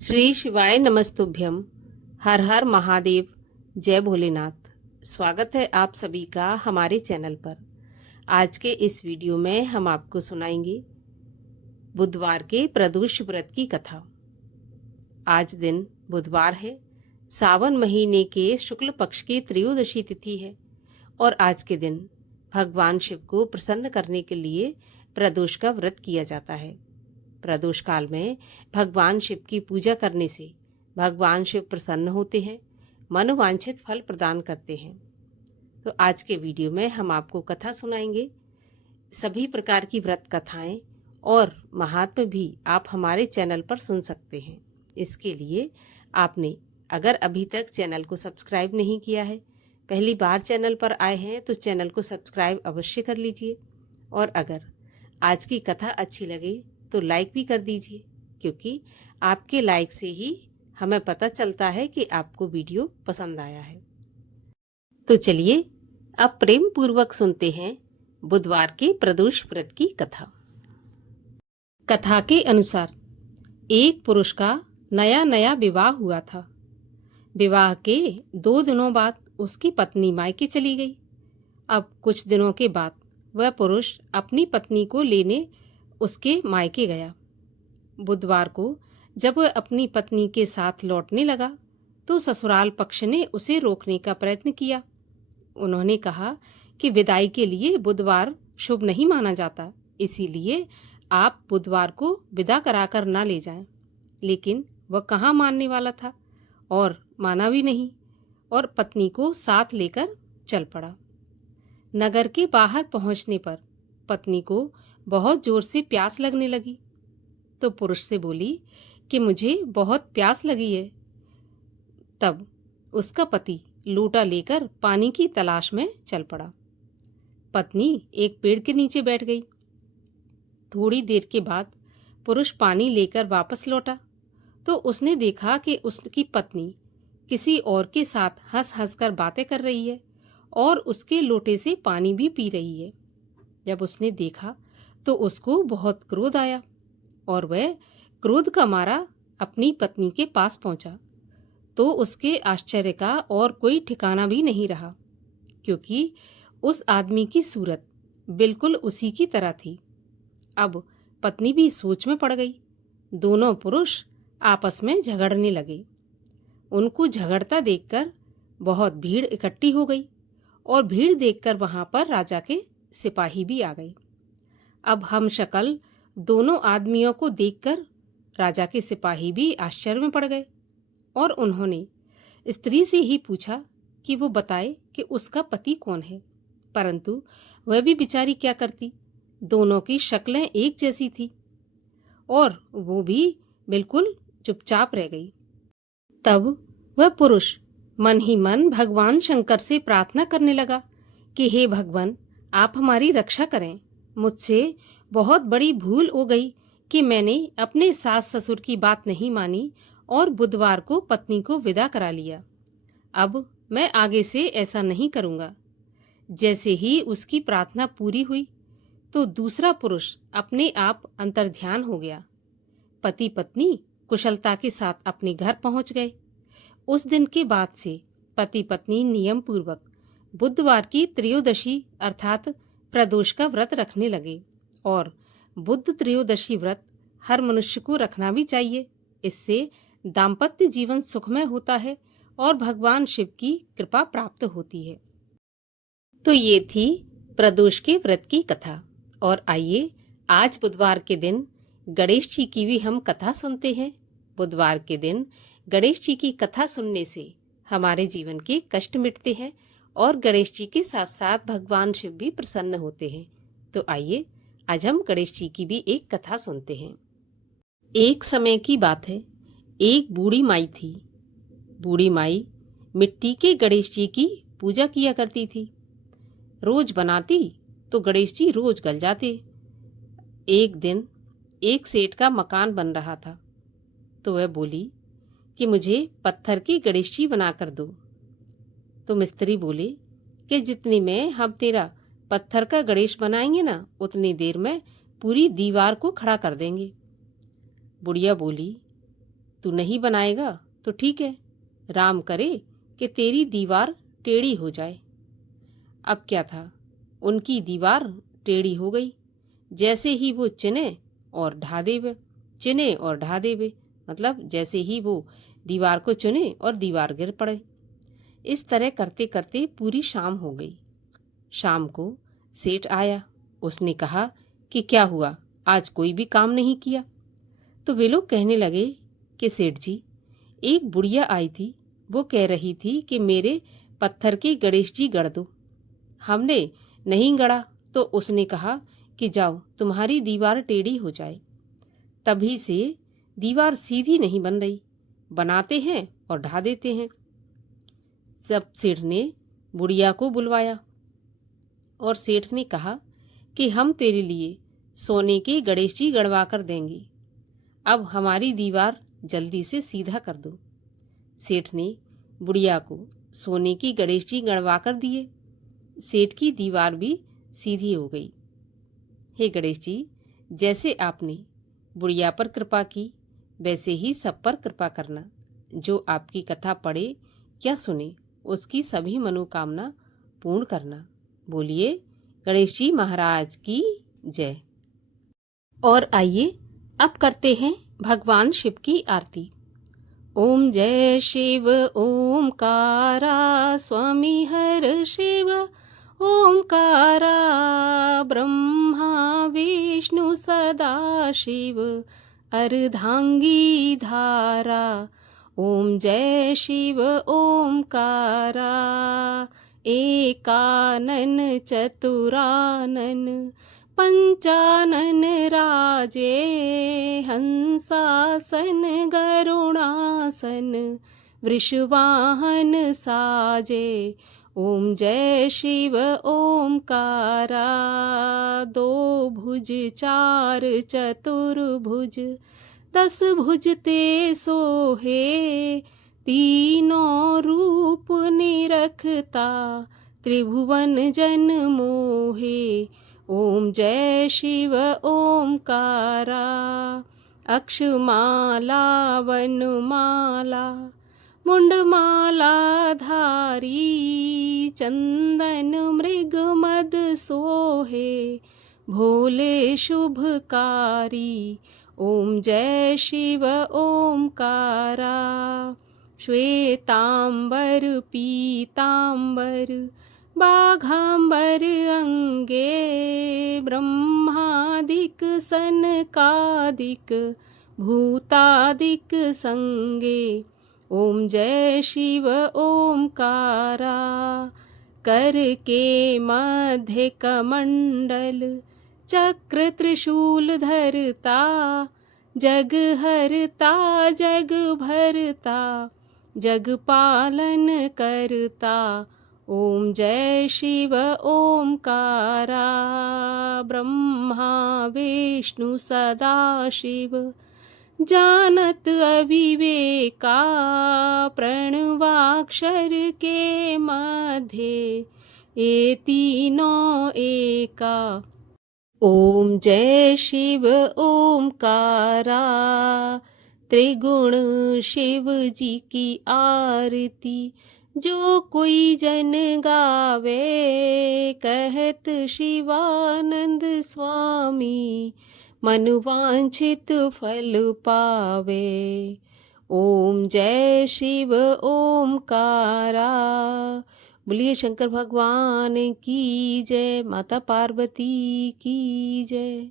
श्री शिवाय नमस्तुभ्यम। हर हर महादेव। जय भोलेनाथ। स्वागत है आप सभी का हमारे चैनल पर। आज के इस वीडियो में हम आपको सुनाएंगे बुधवार के प्रदोष व्रत की कथा। आज दिन बुधवार है, सावन महीने के शुक्ल पक्ष की त्रयोदशी तिथि है और आज के दिन भगवान शिव को प्रसन्न करने के लिए प्रदोष का व्रत किया जाता है। प्रदोष काल में भगवान शिव की पूजा करने से भगवान शिव प्रसन्न होते हैं, मनोवांछित फल प्रदान करते हैं। तो आज के वीडियो में हम आपको कथा सुनाएंगे। सभी प्रकार की व्रत कथाएं और महात्म्य भी आप हमारे चैनल पर सुन सकते हैं। इसके लिए आपने अगर अभी तक चैनल को सब्सक्राइब नहीं किया है, पहली बार चैनल पर आए हैं तो चैनल को सब्सक्राइब अवश्य कर लीजिए। और अगर आज की कथा अच्छी लगे तो लाइक भी कर दीजिए, क्योंकि आपके लाइक से ही हमें पता चलता है कि आपको वीडियो पसंद आया है। तो चलिए अब प्रेम पूर्वक सुनते हैं बुधवार के प्रदोष व्रत की कथा। कथा के अनुसार एक पुरुष का नया नया विवाह हुआ था। विवाह के 2 दिनों बाद उसकी पत्नी मायके चली गई। अब कुछ दिनों के बाद वह पुरुष अपनी पत्नी को लेने उसके मायके गया। बुधवार को जब वह अपनी पत्नी के साथ लौटने लगा तो ससुराल पक्ष ने उसे रोकने का प्रयत्न किया। उन्होंने कहा कि विदाई के लिए बुधवार शुभ नहीं माना जाता, इसीलिए आप बुधवार को विदा कराकर ना ले जाएं। लेकिन वह कहाँ मानने वाला था और माना भी नहीं और पत्नी को साथ लेकर चल पड़ा। नगर के बाहर पहुंचने पर पत्नी को बहुत जोर से प्यास लगने लगी तो पुरुष से बोली कि मुझे बहुत प्यास लगी है। तब उसका पति लोटा लेकर पानी की तलाश में चल पड़ा। पत्नी एक पेड़ के नीचे बैठ गई। थोड़ी देर के बाद पुरुष पानी लेकर वापस लौटा तो उसने देखा कि उसकी पत्नी किसी और के साथ हंस हंस कर बातें कर रही है और उसके लोटे से पानी भी पी रही है। जब उसने देखा तो उसको बहुत क्रोध आया और वह क्रोध का मारा अपनी पत्नी के पास पहुंचा तो उसके आश्चर्य का और कोई ठिकाना भी नहीं रहा, क्योंकि उस आदमी की सूरत बिल्कुल उसी की तरह थी। अब पत्नी भी सोच में पड़ गई। दोनों पुरुष आपस में झगड़ने लगे। उनको झगड़ता देखकर बहुत भीड़ इकट्ठी हो गई और भीड़ देखकर वहां पर राजा के सिपाही भी आ गए। अब हम शक्ल दोनों आदमियों को देखकर राजा के सिपाही भी आश्चर्य में पड़ गए और उन्होंने स्त्री से ही पूछा कि वो बताए कि उसका पति कौन है। परंतु वह भी बेचारी क्या करती, दोनों की शक्लें एक जैसी थी और वो भी बिल्कुल चुपचाप रह गई। तब वह पुरुष मन ही मन भगवान शंकर से प्रार्थना करने लगा कि हे भगवान, आप हमारी रक्षा करें। मुझसे बहुत बड़ी भूल हो गई कि मैंने अपने सास ससुर की बात नहीं मानी और बुधवार को पत्नी को विदा करा लिया। अब मैं आगे से ऐसा नहीं करूँगा। जैसे ही उसकी प्रार्थना पूरी हुई तो दूसरा पुरुष अपने आप अंतर्ध्यान हो गया। पति पत्नी कुशलता के साथ अपने घर पहुंच गए। उस दिन के बाद से पति पत्नी नियम पूर्वक बुधवार की त्रयोदशी अर्थात प्रदोष का व्रत रखने लगे और बुध त्रयोदशी व्रत हर मनुष्य को रखना भी चाहिए। इससे दाम्पत्य जीवन सुखमय होता है और भगवान शिव की कृपा प्राप्त होती है। तो ये थी प्रदोष के व्रत की कथा। और आइए आज बुधवार के दिन गणेश जी की भी हम कथा सुनते हैं। बुधवार के दिन गणेश जी की कथा सुनने से हमारे जीवन के कष्ट मिटते हैं और गणेश जी के साथ साथ भगवान शिव भी प्रसन्न होते हैं। तो आइए आज हम गणेश जी की भी एक कथा सुनते हैं। एक समय की बात है, एक बूढ़ी माई थी। बूढ़ी माई मिट्टी के गणेश जी की पूजा किया करती थी। रोज बनाती तो गणेश जी रोज गल जाते। एक दिन एक सेठ का मकान बन रहा था तो वह बोली कि मुझे पत्थर की गणेश जी बना कर दो। तो मिस्त्री बोले कि जितनी में हम तेरा पत्थर का गणेश बनाएंगे ना, उतनी देर में पूरी दीवार को खड़ा कर देंगे। बुढ़िया बोली तू नहीं बनाएगा तो ठीक है, राम करे कि तेरी दीवार टेढ़ी हो जाए। अब क्या था, उनकी दीवार टेढ़ी हो गई। जैसे ही वो चिने और ढा देवे, चिने और ढा देवे, मतलब जैसे ही वो दीवार को चुने और दीवार गिर पड़े। इस तरह करते करते पूरी शाम हो गई। शाम को सेठ आया। उसने कहा कि क्या हुआ, आज कोई भी काम नहीं किया? तो वे लोग कहने लगे कि सेठ जी, एक बुढ़िया आई थी, वो कह रही थी कि मेरे पत्थर के गणेश जी गढ़ दो। हमने नहीं गढ़ा तो उसने कहा कि जाओ, तुम्हारी दीवार टेढ़ी हो जाए। तभी से दीवार सीधी नहीं बन रही, बनाते हैं और ढा देते हैं। जब सेठ ने बुढ़िया को बुलवाया और सेठ ने कहा कि हम तेरे लिए सोने के गणेश जी गढ़वा कर देंगे, अब हमारी दीवार जल्दी से सीधा कर दो। सेठ ने बुढ़िया को सोने की गणेश जी गढ़वा कर दिए। सेठ की दीवार भी सीधी हो गई। हे गणेश जी, जैसे आपने बुढ़िया पर कृपा की, वैसे ही सब पर कृपा करना। जो आपकी कथा पढ़े या सुने, उसकी सभी मनोकामना पूर्ण करना। बोलिए गणेश जी महाराज की जय। और आइए अब करते हैं भगवान शिव की आरती। ओम जय शिव ओमकारा, स्वामी हर शिव ओमकारा, ब्रह्मा विष्णु सदा शिव अर्धांगी धारा। ओम जय शिव ओमकारा, एकानन चतुरानन पंचानन राजे, हंसासन गरुणासन वृषवाहन साजे। ओम जय शिव ओमकारा, दो भुज चार चतुर्भुज, 10 भुज ते सोहे, तीनों रूप निरखता त्रिभुवन जन मोहे। ओम जय शिव ओमकारा, अक्षमाला वनमाला मुंडमाला धारी, चंदन मृग मद सोहे, भोले शुभकारी। ओम जय शिव ओमकारा, श्वेतांबर पीतांबर बाघांबर अंगे, ब्रह्मादिक सनकादिक भूतादिक संगे। ओम जय शिव ओमकारा, कर के मध्य कमंडल चक्र त्रिशूल धरता, जग हरता जग भरता, जग पालन करता। ओम जय शिव ओमकारा, ब्रह्मा विष्णु सदा शिव जानत अविवेका, प्रणवाक्षर के मध्य ये तीनों एका। ओम जय शिव ओमकारा, त्रिगुण शिव जी की आरती जो कोई जन गावे, कहत शिवानंद स्वामी मन वांछित फल पावे। ओम जय शिव ओमकारा, बोलिए शंकर भगवान की जय, माता पार्वती की जय।